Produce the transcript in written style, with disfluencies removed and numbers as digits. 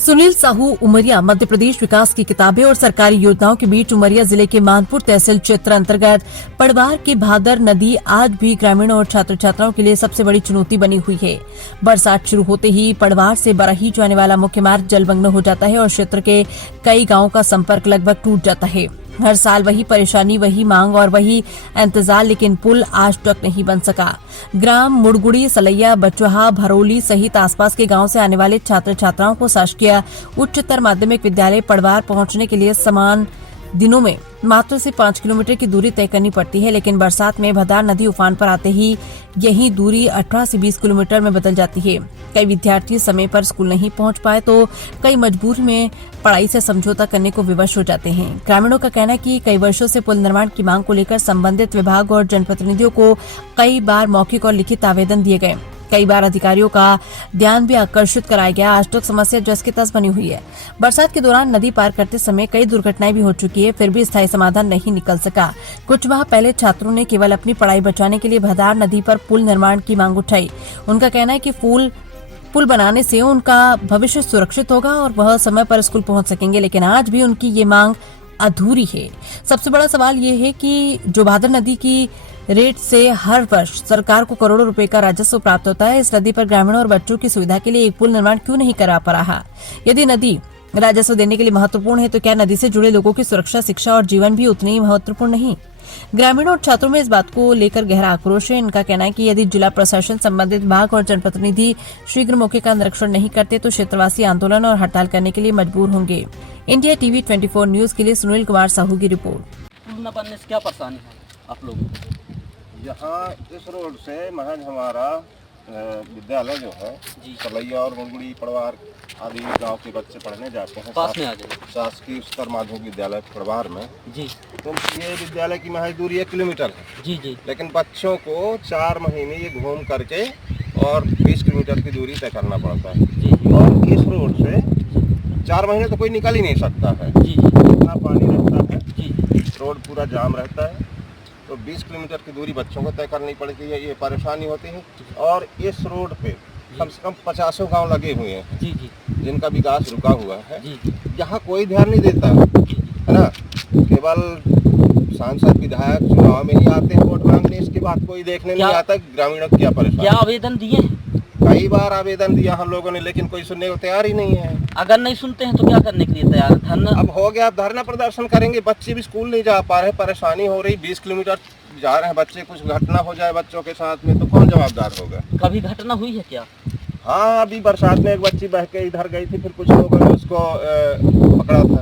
सुनील साहू उमरिया मध्य प्रदेश विकास की किताबें और सरकारी योजनाओं के बीच उमरिया जिले के मानपुर तहसील क्षेत्र अंतर्गत पड़वार की भादर नदी आज भी ग्रामीणों और छात्र छात्राओं के लिए सबसे बड़ी चुनौती बनी हुई है। बरसात शुरू होते ही पड़वार से बरही जाने वाला मुख्य मार्ग जलमग्न हो जाता है और क्षेत्र के कई गांवों का संपर्क लगभग टूट जाता है। हर साल वही परेशानी, वही मांग और वही इंतजार, लेकिन पुल आज तक नहीं बन सका। ग्राम मुड़गुड़ी, सलैया, बचुहा, भरोली सहित आसपास के गांव से आने वाले छात्र छात्राओं को शासकीय उच्चतर माध्यमिक विद्यालय पड़वार पहुंचने के लिए समान दिनों में मात्र से 5 किलोमीटर की दूरी तय करनी पड़ती है, लेकिन बरसात में भदार नदी उफान पर आते ही यही दूरी 18 से 20 किलोमीटर में बदल जाती है। कई विद्यार्थी समय पर स्कूल नहीं पहुंच पाए तो कई मजबूरी में पढ़ाई से समझौता करने को विवश हो जाते हैं। ग्रामीणों का कहना है कि कई वर्षों से पुल निर्माण की मांग को लेकर संबंधित विभाग और जनप्रतिनिधियों को कई बार मौखिक और लिखित आवेदन दिए गए। कई बार अधिकारियों का ध्यान भी आकर्षित कराया गया। आज तक समस्या जस की तस बनी हुई है। बरसात के दौरान नदी पार करते समय कई दुर्घटनाएं भी हो चुकी है, फिर भी स्थायी समाधान नहीं निकल सका। कुछ माह पहले छात्रों ने केवल अपनी पढ़ाई बचाने के लिए भदार नदी पर पुल निर्माण की मांग उठाई। उनका कहना है कि पुल बनाने से उनका भविष्य सुरक्षित होगा और वह समय पर स्कूल पहुंच सकेंगे, लेकिन आज भी उनकी ये मांग अधूरी है। सबसे बड़ा सवाल ये है कि जो भादर नदी की रेट से हर वर्ष सरकार को करोड़ों रुपए का राजस्व प्राप्त होता है, इस नदी पर ग्रामीणों और बच्चों की सुविधा के लिए एक पुल निर्माण क्यों नहीं करा पा रहा? यदि नदी राजस्व देने के लिए महत्वपूर्ण है तो क्या नदी से जुड़े लोगों की सुरक्षा, शिक्षा और जीवन भी उतनी ही महत्वपूर्ण नहीं? ग्रामीणों और छात्रों में इस बात को लेकर गहरा आक्रोश है। इनका कहना है कि यदि जिला प्रशासन, संबंधित विभाग और जनप्रतिनिधि शीघ्र मौके का निरीक्षण नहीं करते तो क्षेत्रवासी आंदोलन और हड़ताल करने के लिए मजबूर होंगे। इंडिया टीवी 24 न्यूज के लिए सुनील कुमार साहू की रिपोर्ट। पुल न बनने से क्या परेशानी है आप लोगों को? यहाँ इस रोड से महज हमारा विद्यालय जो है सलैया और मुड़गुड़ी, पड़वार आदि गांव के बच्चे पढ़ने जाते हैं। पास में आ जाए शासकीय उच्चतर माध्यमिक विद्यालय पड़वार में जी। तो ये विद्यालय की महज दूरी 1 किलोमीटर है जी जी। लेकिन बच्चों को 4 महीने ये घूम करके और 20 किलोमीटर की दूरी तय करना पड़ता है जी। और इस रोड से 4 महीने तो कोई निकल ही नहीं सकता है जी जी। इतना पानी रहता है जी। रोड पूरा जाम रहता है, तो 20 किलोमीटर की दूरी बच्चों को तय करनी पड़ती है। ये परेशानी होती है और इस रोड पे कम से कम 50 गांव लगे हुए हैं जी जी। जिनका विकास रुका हुआ है। जी। यहाँ कोई ध्यान नहीं देता है ना, केवल सांसद विधायक चुनाव में ही आते हैं वोट मांगने, इसके बाद कोई देखने नहीं आता ग्रामीणों की क्या परेशानी। क्या आवेदन दिए? कई बार आवेदन दिया हम लोगों ने, लेकिन कोई सुनने को तैयार ही नहीं है। अगर नहीं सुनते हैं तो क्या करने के लिए तैयार? धरना अब हो गया, अब धरना प्रदर्शन करेंगे। बच्चे भी स्कूल नहीं जा पा रहे, परेशानी हो रही। 20 किलोमीटर जा रहे हैं बच्चे, कुछ घटना हो जाए बच्चों के साथ में तो कौन जवाबदार होगा? कभी घटना हुई है क्या? हाँ, अभी बरसात में एक बच्ची बह के इधर गई थी, फिर कुछ लोगों ने उसको पकड़ा था।